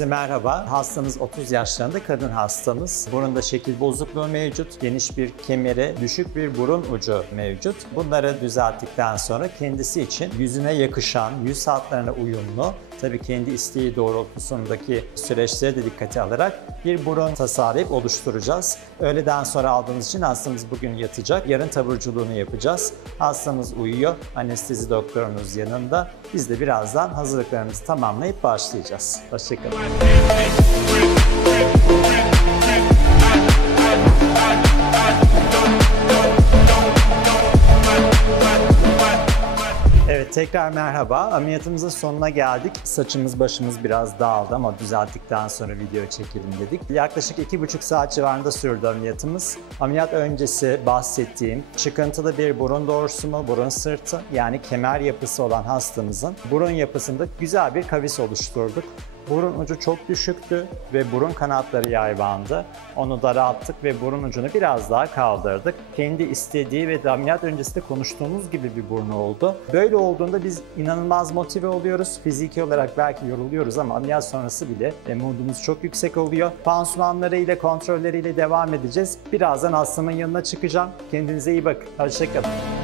Herkese merhaba. Hastamız 30 yaşlarında kadın hastamız. Burunda şekil bozukluğu mevcut. Geniş bir kemeri, düşük bir burun ucu mevcut. Bunları düzelttikten sonra kendisi için yüzüne yakışan, yüz hatlarına uyumlu, tabii kendi isteği doğrultusundaki süreçleri de dikkate alarak bir burun tasarlayıp oluşturacağız. Öğleden sonra aldığımız için hastamız bugün yatacak. Yarın taburculuğunu yapacağız. Hastamız uyuyor. Anestezi doktorumuz yanında. Biz de birazdan hazırlıklarımızı tamamlayıp başlayacağız. Hoşçakalın. Evet, tekrar merhaba. Ameliyatımızın sonuna geldik. Saçımız, başımız biraz dağıldı ama düzelttikten sonra video çekelim dedik. Yaklaşık 2,5 saat civarında sürdü ameliyatımız. Ameliyat öncesi bahsettiğim çıkıntılı bir burun doğrusu mu, burun sırtı, yani kemer yapısı olan hastamızın burun yapısında güzel bir kavis oluşturduk. Burun ucu çok düşüktü ve burun kanatları yayvandı. Onu daralttık ve burun ucunu biraz daha kaldırdık. Kendi istediği ve ameliyat öncesinde konuştuğumuz gibi bir burnu oldu. Böyle olduğunda biz inanılmaz motive oluyoruz. Fiziki olarak belki yoruluyoruz ama ameliyat sonrası bile modumuz çok yüksek oluyor. Pansumanlarıyla, kontrolleriyle devam edeceğiz. Birazdan hastamın yanına çıkacağım. Kendinize iyi bakın. Hoşçakalın.